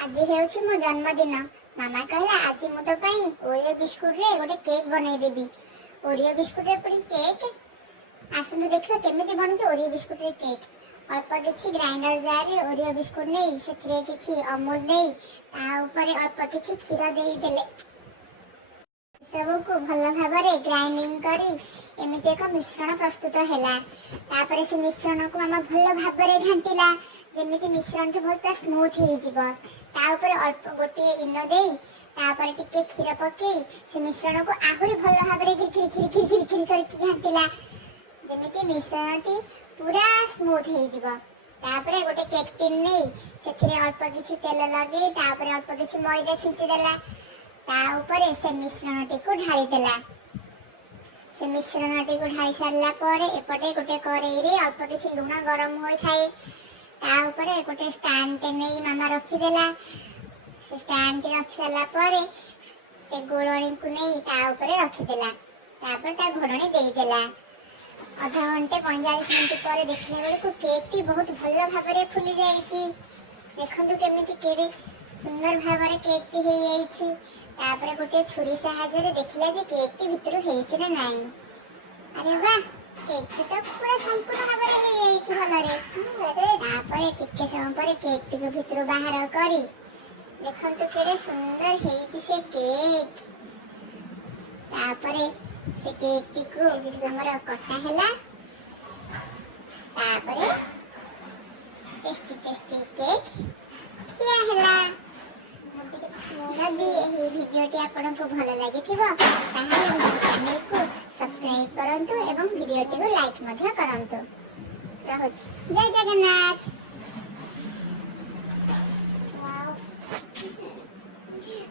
আজি ହେଉଛି ମୋ ଜନ୍ମଦିନ। ମାମା କହିଲା ଆଜି ମୁଁ ତୋ ପାଇଁ ଓରିଓ ବିସ୍କୁଟରେ ଗୋଟେ କେକ୍ ବନେଇଦେବି। ଓରିଓ ବିସ୍କୁଟରେ ପୁଣି କେକ୍। ଆସନ୍ତୁ ଦେଖିବା କେମିତି ବନୁଛି ଓରିଓ ବିସ୍କୁଟରେ କେକ୍। ଅଳ୍ପ କିଛି ଗ୍ରାଇଣ୍ଡର ଜାରରେ ଓରିଓ ବିସ୍କୁଟ ନେଇ ସେଥିରେ କିଛି ଅମୁଲ ଦେଇ ତା ଉପରେ ଅଳ୍ପ କିଛି କ୍ଷୀର ଦେଇଦେଲେ ସବୁକୁ ଭଲ ଭାବରେ ଗ୍ରାଇଣ୍ଡିଙ୍ଗ କରି ଏମିତି ଏକ ମିଶ୍ରଣ ପ୍ରସ୍ତୁତ ହେଲା। ତାପରେ ସେ ମିଶ୍ରଣକୁ ମାମା ଭଲ ଭାବରେ ଘାଣ୍ଟିଲା ଯେମିତି ମିଶ୍ରଣଟି ବହୁତ ସ୍ମୁଥ ହେଇଯିବ। ତା ଉପରେ ଅଳ୍ପ ଗୋଟିଏ ଇନୋ ଦେଇ ତାପରେ ଟିକେ କ୍ଷୀର ପକେଇ ସେ ମିଶ୍ରଣକୁ ଆହୁରି ଭଲ ଭାବରେ କରିକି ଘାଣ୍ଟିଲା ଯେମିତି ମିଶ୍ରଣଟି ପୁରା ସ୍ମୁଥ ହେଇଯିବ। ତାପରେ ଗୋଟେ କେକ୍ ଟିନ୍ ନେଇ ସେଥିରେ ଅଳ୍ପ କିଛି ତେଲ ଲଗେଇ ତାପରେ ଅଳ୍ପ କିଛି ମଇଦା ଛିଞ୍ଚିଦେଲା। ତା ଉପରେ ସେ ମିଶ୍ରଣଟିକୁ ଢାଳିଦେଲା। ସେ ମିଶ୍ରଣଟିକୁ ଢାଳି ସାରିଲା ପରେ ଏପଟେ ଗୋଟେ କରେଇରେ ଅଳ୍ପ କିଛି ଲୁଣ ଗରମ ହୋଇଥାଏ। ତା ଉପରେ ଗୋଟେ ଷ୍ଟାଣ୍ଡଟେ ନେଇ ମାମା ରଖିଦେଲା। ସେ ଷ୍ଟାଣ୍ଡଟି ରଖି ସାରିଲା ପରେ ସେ ଗୋଳଣିକୁ ନେଇ ତା ଉପରେ ରଖିଦେଲା। ତାପରେ ତା ଘୋଡ଼ଣୀ ଦେଇଦେଲା। ଅଧଘଣ୍ଟେ 45 ମିନିଟ୍ ପରେ ଦେଖିଲା ବେଳକୁ କେକ୍ଟି ବହୁତ ଭଲ ଭାବରେ ଫୁଲି ଯାଇଛି। ଦେଖନ୍ତୁ କେମିତି କେଡ଼େ ସୁନ୍ଦର ଭାବରେ କେକ୍ଟି ହେଇଯାଇଛି। ତାପରେ ଗୋଟେ ଛୁରୀ ସାହାଯ୍ୟରେ ଦେଖିଲା ଯେ କେକ୍ଟି ଭିତରୁ ହେଇଛି ନା ନାହିଁ। ଆରେ ବାଃ, କେକ୍ଟି ତ ପୁରା ସମ୍ପୂର୍ଣ୍ଣ ଭାବରେ ହେଇଯାଇଛି ଭଲରେ। ତାପରେ ଟିକେ ସମୟ ପରେ କେକ୍ଟିକୁ ଭିତରୁ ବାହାର କରି ଦେଖନ୍ତୁ କେଡ଼େ ସୁନ୍ଦର ହେଇଛି ସେ କେକ୍। ତାପରେ ସେ କେକ୍ଟିକୁ ଆମର କଟା ହେଲା। ତାପରେ ଟେଷ୍ଟି କେକ୍ ଖିଆ ହେଲା। ଯଦି ଏହି ଭିଡ଼ିଓଟି ଆପଣଙ୍କୁ ଭଲ ଲାଗିଥିବ ତାହେଲେ ମୋ ଚ୍ୟାନେଲକୁ ସବସ୍କ୍ରାଇବ୍ କରନ୍ତୁ ଏବଂ ଭିଡ଼ିଓଟିକୁ ଲାଇକ୍ ମଧ୍ୟ କରନ୍ତୁ। ରହୁଛି। ଜୟ ଜଗନ୍ନାଥ।